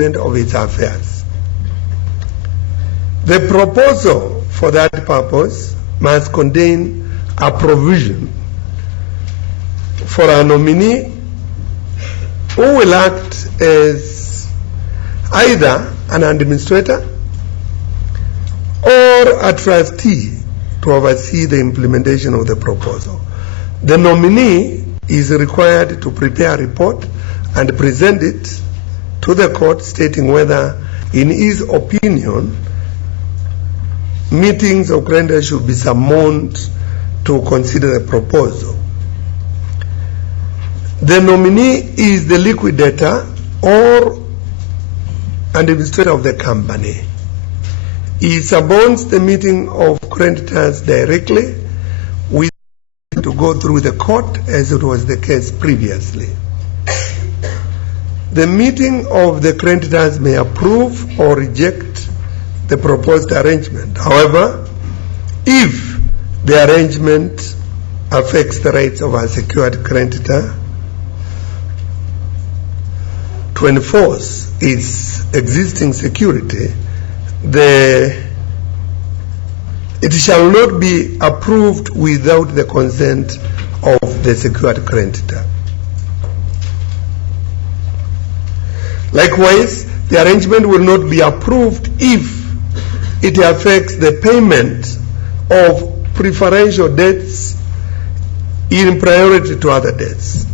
of its affairs. The proposal for that purpose must contain a provision for a nominee who will act as either an administrator or a trustee to oversee the implementation of the proposal. The nominee is required to prepare a report and present it to the court, stating whether, in his opinion, meetings of creditors should be summoned to consider the proposal. The nominee is the liquidator or administrator of the company. He suborns the meeting of creditors directly with to go through the court, as it was the case previously. The meeting of the creditors may approve or reject the proposed arrangement. However, if the arrangement affects the rights of a secured creditor to enforce its existing security, it shall not be approved without the consent of the secured creditor. Likewise, the arrangement will not be approved if it affects the payment of preferential debts in priority to other debts.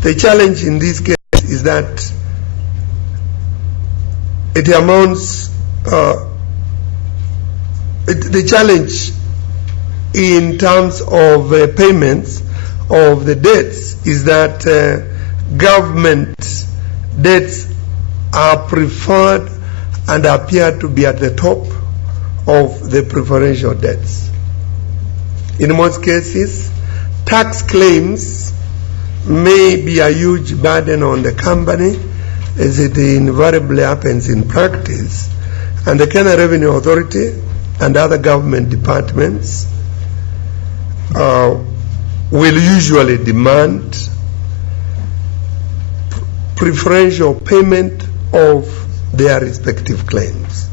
The challenge in this case is that it amounts the challenge in terms of payments of the debts is that government debts are preferred and appear to be at the top of the preferential debts. In most cases, tax claims may be a huge burden on the company, as it invariably happens in practice, and the Kenya Revenue Authority and other government departments will usually demand preferential payment of their respective claims.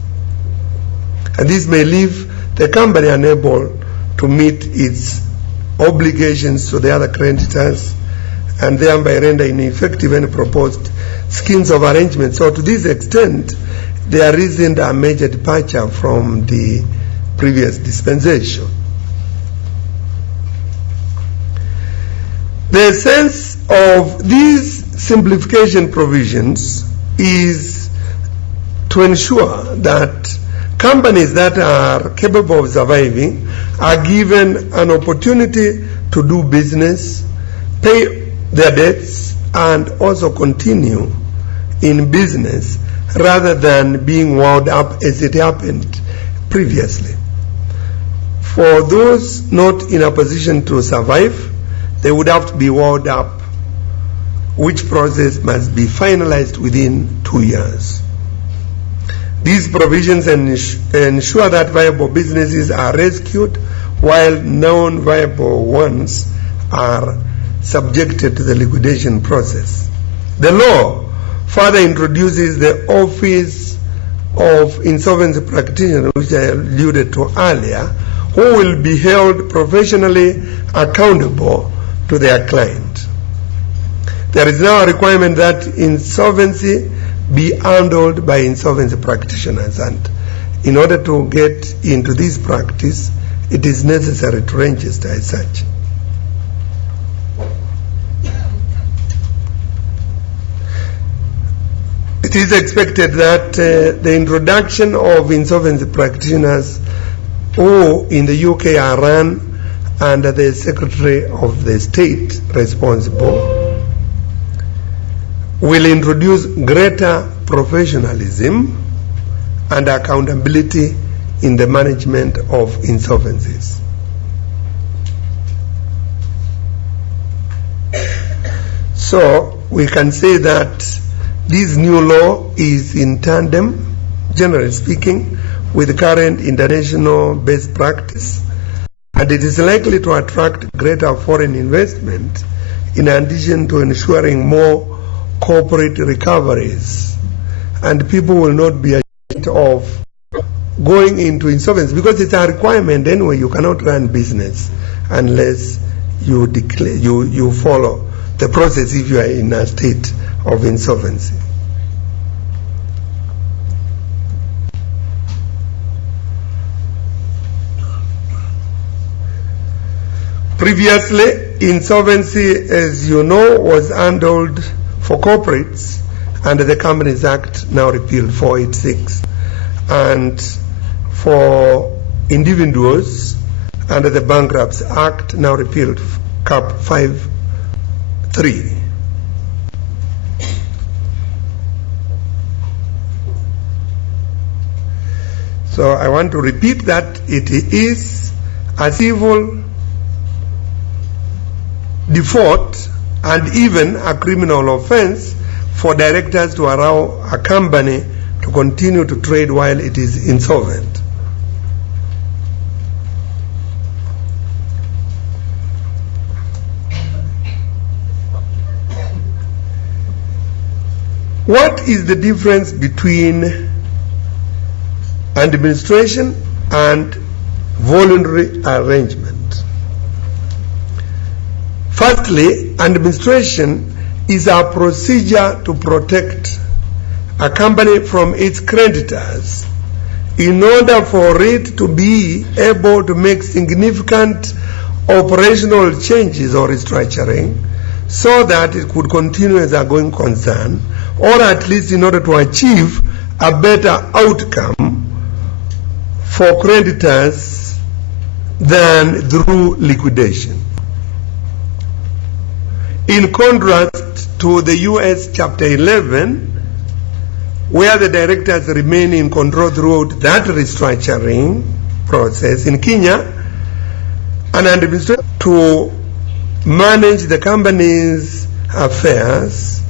And this may leave the company unable to meet its obligations to the other creditors and thereby render ineffective any proposed schemes of arrangement. So to this extent, there isn't a major departure from the previous dispensation. The sense of these simplification provisions is to ensure that companies that are capable of surviving are given an opportunity to do business, pay their debts, and also continue in business rather than being wound up as it happened previously. For those not in a position to survive, they would have to be wound up, which process must be finalized within 2 years. These provisions ensure that viable businesses are rescued while non-viable ones are subjected to the liquidation process. The law further introduces the Office of Insolvency Practitioner, which I alluded to earlier, who will be held professionally accountable to their client. There is now a requirement that insolvency be handled by insolvency practitioners, and in order to get into this practice, it is necessary to register as such. It is expected that the introduction of insolvency practitioners who in the UK are run under the Secretary of the State responsible will introduce greater professionalism and accountability in the management of insolvencies. So we can say that this new law is in tandem, generally speaking, with current international best practice, and it is likely to attract greater foreign investment in addition to ensuring more corporate recoveries and people will not be ashamed of going into insolvency, because it's a requirement anyway. You cannot run business unless you declare, you follow the process if you are in a state of insolvency. Previously, insolvency, as you know, was handled for corporates under the Companies Act, now repealed 486, and for individuals under the Bankruptcy Act, now repealed, Cap 53. So I want to repeat that it is a civil default and even a criminal offense for directors to allow a company to continue to trade while it is insolvent. What is the difference between administration and voluntary arrangement? Firstly, administration is a procedure to protect a company from its creditors in order for it to be able to make significant operational changes or restructuring so that it could continue as a going concern, or at least in order to achieve a better outcome for creditors than through liquidation. In contrast to the US Chapter 11, where the directors remain in control throughout that restructuring process, in Kenya, an administrator to manage the company's affairs